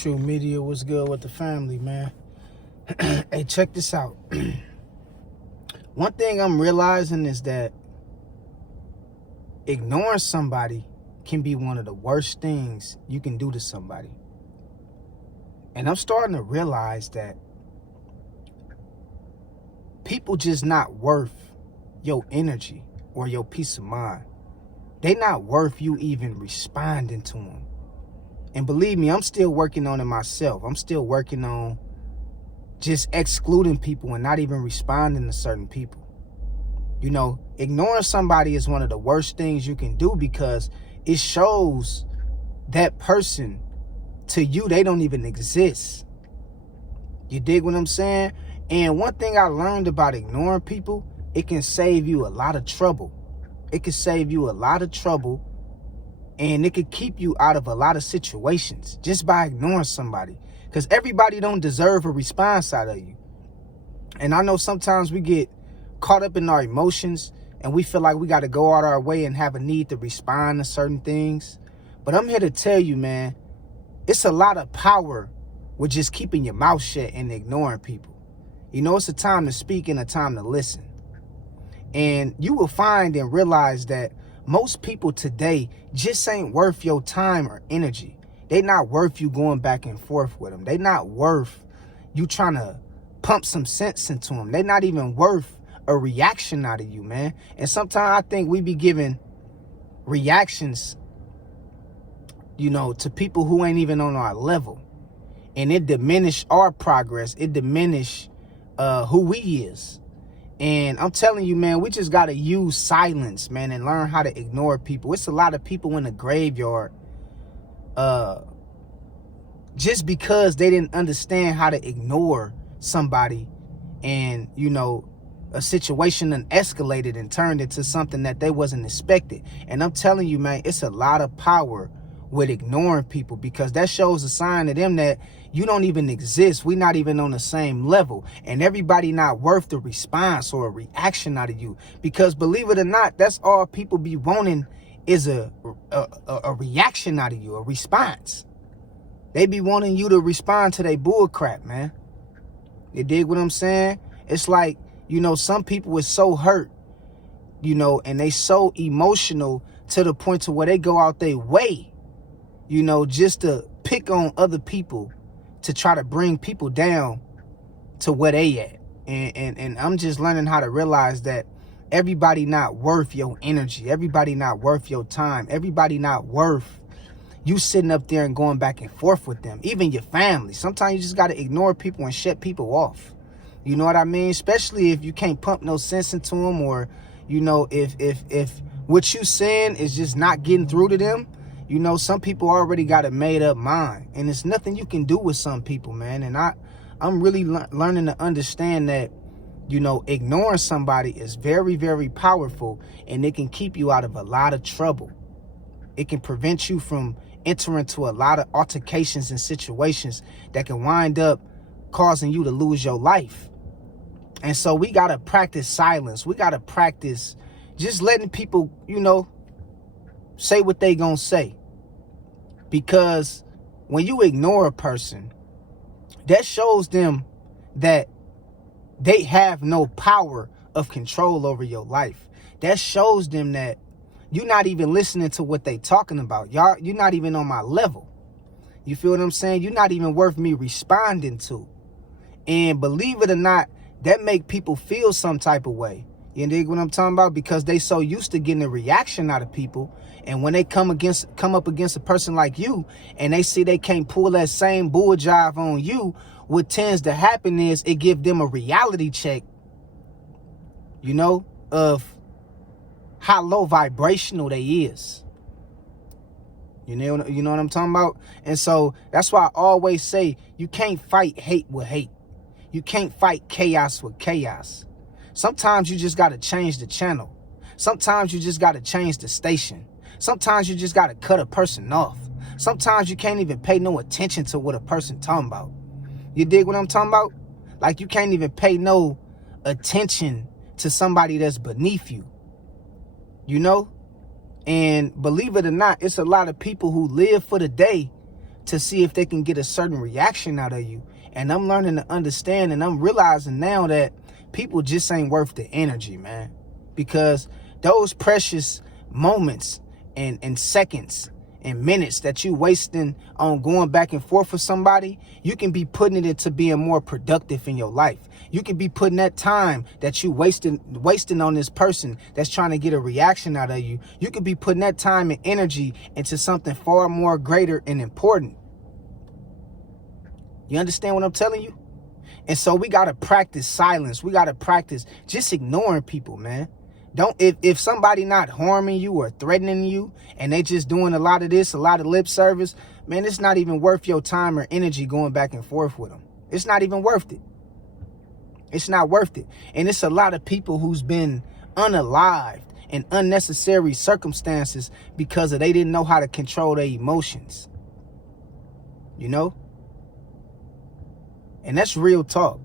True Media was good with the family, man. Hey, check this out. One thing I'm realizing is that ignoring somebody can be one of the worst things you can do to somebody. And I'm starting to realize that people just not worth your energy or your peace of mind. They not worth you even responding to them. And believe me, I'm still working on it myself. I'm still working on just excluding people and not even responding to certain people. You know, ignoring somebody is one of the worst things you can do because it shows that person to you, they don't even exist. You dig what I'm saying? And one thing I learned about ignoring people, it can save you a lot of trouble. It can save you a lot of trouble, and it could keep you out of a lot of situations just by ignoring somebody. Because everybody don't deserve a response out of you. And I know sometimes we get caught up in our emotions and we feel like we got to go out our way and have a need to respond to certain things. But I'm here to tell you, man, it's a lot of power with just keeping your mouth shut and ignoring people. You know, it's a time to speak and a time to listen. And you will find and realize that most people today just ain't worth your time or energy. They not worth you going back and forth with them. They not worth you trying to pump some sense into them. They not even worth a reaction out of you, man. And sometimes I think we be giving reactions, you know, to people who ain't even on our level. And it diminish our progress. It diminish who we is. And I'm telling you, man, we just got to use silence, man, and learn how to ignore people. It's a lot of people in the graveyard just because they didn't understand how to ignore somebody, and, you know, a situation then escalated and turned into something that they wasn't expected. And I'm telling you, man, it's a lot of power with ignoring people, because that shows a sign to them that you don't even exist. We're not even on the same level, and everybody not worth the response or a reaction out of you. Because believe it or not, that's all people be wanting is a reaction out of you, a response. They be wanting you to respond to their bull crap, man. You dig what I'm saying? It's like, you know, some people is so hurt, you know, and they so emotional to the point to where they go out their way, you know, just to pick on other people, to try to bring people down to where they at. And I'm just learning how to realize that everybody not worth your energy. Everybody not worth your time. Everybody not worth you sitting up there and going back and forth with them. Even your family. Sometimes you just got to ignore people and shut people off. You know what I mean? Especially if you can't pump no sense into them, or, you know, if what you saying is just not getting through to them. You know, some people already got a made up mind, and it's nothing you can do with some people, man. And I'm really learning to understand that, you know, ignoring somebody is very, very powerful, and it can keep you out of a lot of trouble. It can prevent you from entering to a lot of altercations and situations that can wind up causing you to lose your life. And so we got to practice silence. We got to practice just letting people, you know, say what they gonna say. Because when you ignore a person, that shows them that they have no power of control over your life. That shows them that you're not even listening to what they talking about. You're not even on my level. You feel what I'm saying? You're not even worth me responding to. And believe it or not, that make people feel some type of way. You dig what I'm talking about? Because they so used to getting a reaction out of people. And when they come up against a person like you, and they see they can't pull that same bull jive on you, what tends to happen is it give them a reality check, you know, of how low vibrational they is. You know what I'm talking about? And so that's why I always say you can't fight hate with hate. You can't fight chaos with chaos. Sometimes you just got to change the channel. Sometimes you just got to change the station. Sometimes you just got to cut a person off. Sometimes you can't even pay no attention to what a person talking about. You dig what I'm talking about? Like, you can't even pay no attention to somebody that's beneath you. You know? And believe it or not, it's a lot of people who live for the day to see if they can get a certain reaction out of you. And I'm learning to understand, and I'm realizing now that people just ain't worth the energy, man. Because those precious moments and seconds and minutes that you wasting on going back and forth with somebody, you can be putting it into being more productive in your life. You can be putting that time that you wasting on this person that's trying to get a reaction out of you. You could be putting that time and energy into something far more greater and important. You understand what I'm telling you? And so we got to practice silence. We got to practice just ignoring people, man. If somebody not harming you or threatening you and they just doing a lot of this, a lot of lip service, man, it's not even worth your time or energy going back and forth with them. It's not even worth it. It's not worth it. And it's a lot of people who's been unalived in unnecessary circumstances because they didn't know how to control their emotions. You know? And that's real talk.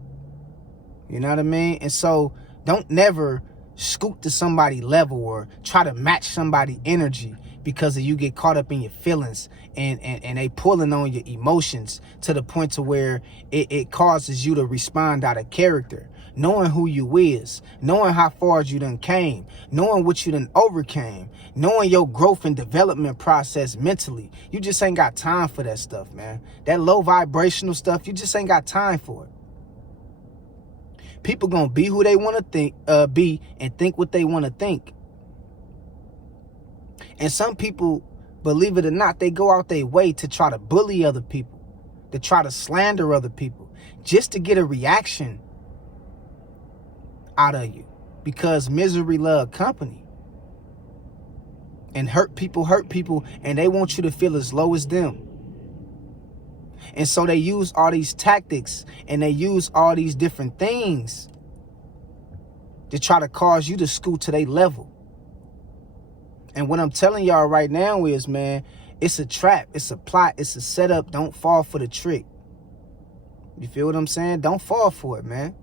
You know what I mean? And so don't never scoot to somebody's level or try to match somebody's energy because of you get caught up in your feelings and they pulling on your emotions to the point to where it causes you to respond out of character. Knowing who you is, knowing how far you done came, knowing what you done overcame, knowing your growth and development process mentally. You just ain't got time for that stuff, man. That low vibrational stuff, you just ain't got time for it. People gonna be who they want to be and think what they want to think. And some people, believe it or not, they go out their way to try to bully other people, to try to slander other people, just to get a reaction out of you. Because misery love company. And hurt people, and they want you to feel as low as them. And so they use all these tactics and they use all these different things to try to cause you to scoot to their level. And what I'm telling y'all right now is, man, it's a trap. It's a plot. It's a setup. Don't fall for the trick. You feel what I'm saying? Don't fall for it, man.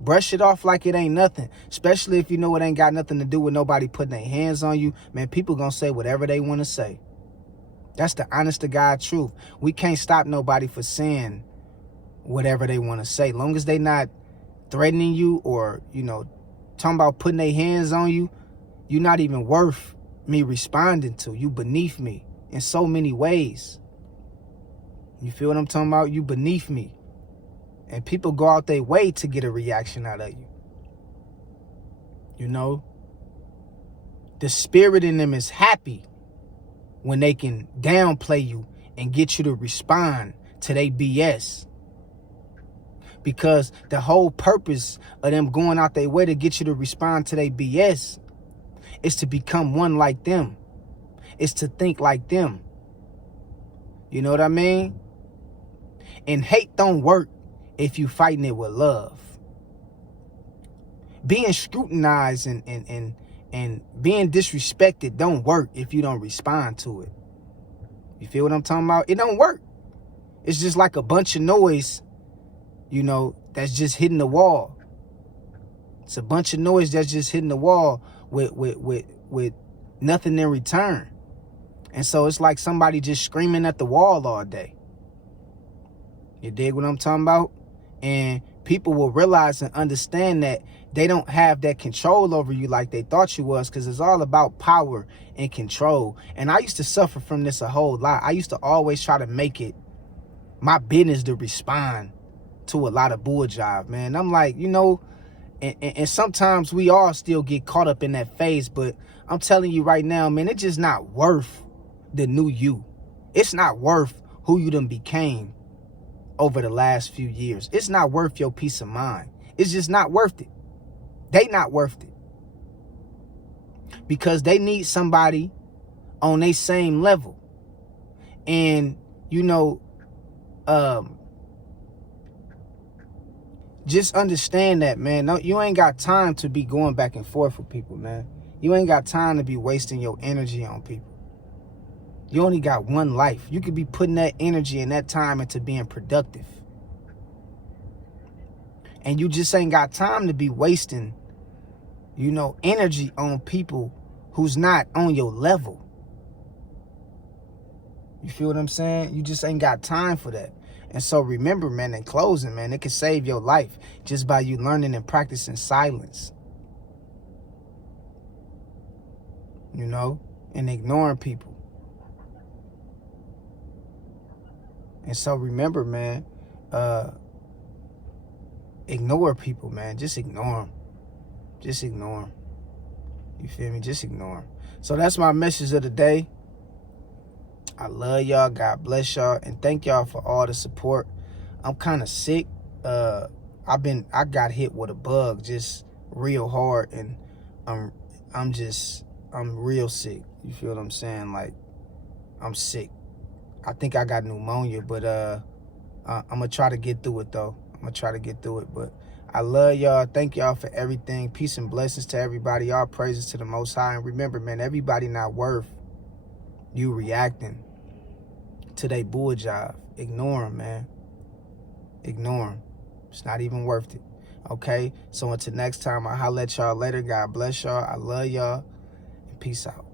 Brush it off like it ain't nothing. Especially if you know it ain't got nothing to do with nobody putting their hands on you. Man, people gonna say whatever they want to say. That's the honest to God truth. We can't stop nobody for saying whatever they want to say. Long as they not threatening you or, you know, talking about putting their hands on you, you're not even worth me responding to. You beneath me in so many ways. You feel what I'm talking about? You beneath me. And people go out their way to get a reaction out of you. You know? The spirit in them is happy when they can downplay you and get you to respond to their BS. Because the whole purpose of them going out their way to get you to respond to their BS is to become one like them. It's to think like them. You know what I mean? And hate don't work if you fighting it with love. Being scrutinized and being disrespected don't work if you don't respond to it. You feel what I'm talking about? It don't work. It's just like a bunch of noise, you know, that's just hitting the wall. It's a bunch of noise that's just hitting the wall with nothing in return. And so it's like somebody just screaming at the wall all day. You dig what I'm talking about? And people will realize and understand that they don't have that control over you like they thought you was, because it's all about power and control. And I used to suffer from this a whole lot. I used to always try to make it my business to respond to a lot of bull jive, man. I'm like, you know, and sometimes we all still get caught up in that phase, but I'm telling you right now, man, it's just not worth the new you. It's not worth who you done became over the last few years. It's not worth your peace of mind. It's just not worth it. They not worth it. Because they need somebody on their same level. And, you know, just understand that, man. No, you ain't got time to be going back and forth with people, man. You ain't got time to be wasting your energy on people. You only got one life. You could be putting that energy and that time into being productive. And you just ain't got time to be wasting, you know, energy on people who's not on your level. You feel what I'm saying? You just ain't got time for that. And so remember, man, in closing, man, it can save your life just by you learning and practicing silence. You know, and ignoring people. And so remember, man, ignore people, man. Just ignore them. Just ignore them. You feel me? Just ignore them. So that's my message of the day. I love y'all. God bless y'all. And thank y'all for all the support. I'm kind of sick. I got hit with a bug just real hard, and I'm real sick. You feel what I'm saying? Like, I'm sick. I think I got pneumonia, but I'm gonna try to get through it though. I'm gonna try to get through it. But I love y'all. Thank y'all for everything. Peace and blessings to everybody. All praises to the Most High. And remember, man, everybody not worth you reacting to they bull job. Ignore them, man. Ignore them. It's not even worth it. Okay? So until next time, I'll holler at y'all later. God bless y'all. I love y'all. And peace out.